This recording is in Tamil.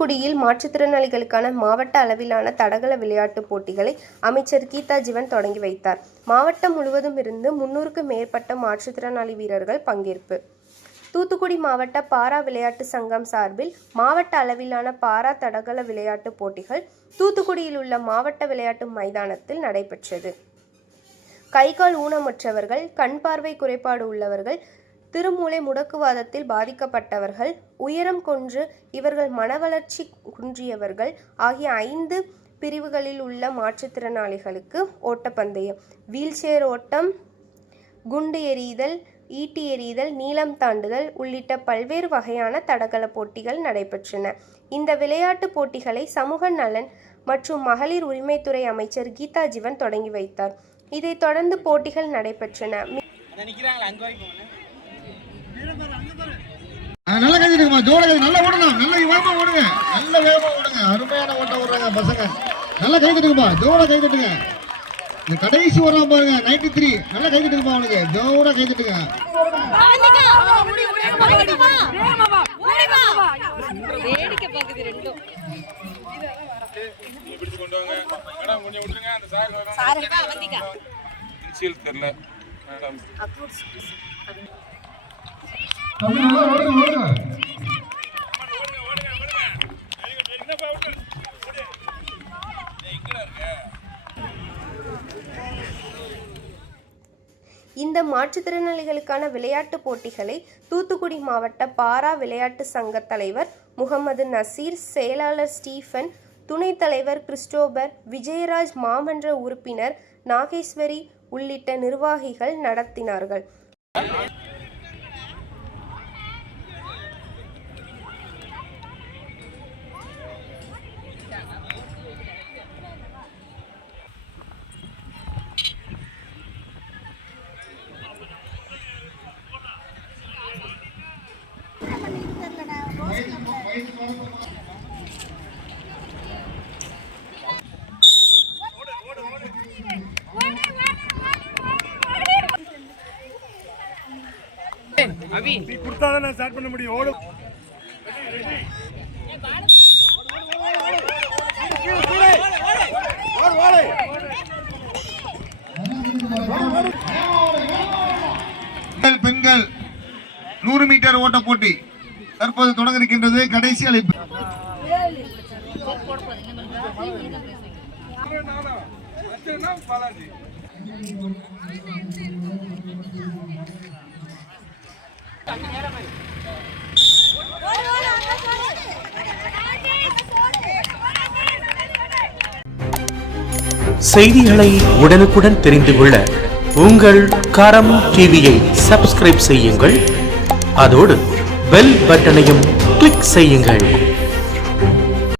தூத்துக்குடியில் மாற்றுத்திறனாளிகளுக்கான மாவட்ட அளவிலான தடகள விளையாட்டுப் போட்டிகளை அமைச்சர் கீதா ஜீவன் தொடங்கி வைத்தார். மாவட்டம் முழுவதும் இருந்து 300க்கும் மேற்பட்ட மாற்றுத்திறனாளி வீரர்கள் பங்கேற்பு. தூத்துக்குடி மாவட்ட பாரா விளையாட்டு சங்கம் சார்பில் மாவட்ட அளவிலான பாரா தடகள விளையாட்டுப் போட்டிகள் தூத்துக்குடியில் உள்ள மாவட்ட விளையாட்டு மைதானத்தில் நடைபெற்றது. கைகால் ஊனமுற்றவர்கள், கண் பார்வை குறைபாடு உள்ளவர்கள், திருமூளை முடக்குவாதத்தில் பாதிக்கப்பட்டவர்கள், உயரம் குன்று இவர்கள் மனவளர்ச்சி குன்றியவர்கள் ஆகிய 5 பிரிவுகளில் உள்ள மாற்றுத்திறனாளிகளுக்கு ஓட்டப்பந்தயம், வீல்சேர் ஓட்டம், குண்டு எறிதல், ஈட்டி எறிதல், நீளம் தாண்டுதல் உள்ளிட்ட பல்வேறு வகையான தடகள போட்டிகள் நடைபெற்றன. இந்த விளையாட்டுப் போட்டிகளை சமூக நலன் மற்றும் மகளிர் உரிமைத்துறை அமைச்சர் கீதா ஜீவன் தொடங்கி வைத்தார். இதைத் தொடர்ந்து போட்டிகள் நடைபெற்றன. நல்லா கைதிடுங்கம்மா, ஜோட கை நல்லா ஓடணும், நல்ல வேகமா ஓடுங்க, நல்ல வேகமா ஓடுங்க, அருமையான ஓட்டம் ஓடுறாங்க பசங்க. நல்லா கைதிடுங்கம்மா, ஜோட கைதிடுங்க. இந்த கடைசி ஓடுறான் பாருங்க 93, நல்லா கைதிடுங்கம்மா, அவனுக்கு ஜோட கைதிடுங்க. வேடிக்கை பாக்குது ரெண்டும். பிடிச்சு கொண்டு வாங்க மேடம், கொஞ்சம் விட்டுருங்க. அந்த சார் வந்திக்கா இன்சியல் தெரியல மேடம். இந்த மாற்றுத்திறனாளிகளுக்கான விளையாட்டுப் போட்டிகளை தூத்துக்குடி மாவட்ட பாரா விளையாட்டு சங்க தலைவர் முகமது நசீர், செயலாளர் ஸ்டீபன், துணைத் தலைவர் கிறிஸ்டோபர், விஜயராஜ், மாமன்ற உறுப்பினர் நாகேஸ்வரி உள்ளிட்ட நிர்வாகிகள் நடத்தினார்கள். அவி நீ குடுத்தாதான் நான் ஸ்டார்ட் பண்ண முடியும். ஓடு. பெண்கள் 100 மீட்டர் ஓட்ட போட்டி தற்போது தொடங்க இருக்கின்றது. கடைசி அழைப்பு. செய்திகளை உடனுக்குடன் தெரிந்து கொள்ள உங்கள் கரம் டிவியை சப்ஸ்கிரைப் செய்யுங்கள். அதோடு பெல் பட்டனையும் கிளிக் செய்யுங்கள்.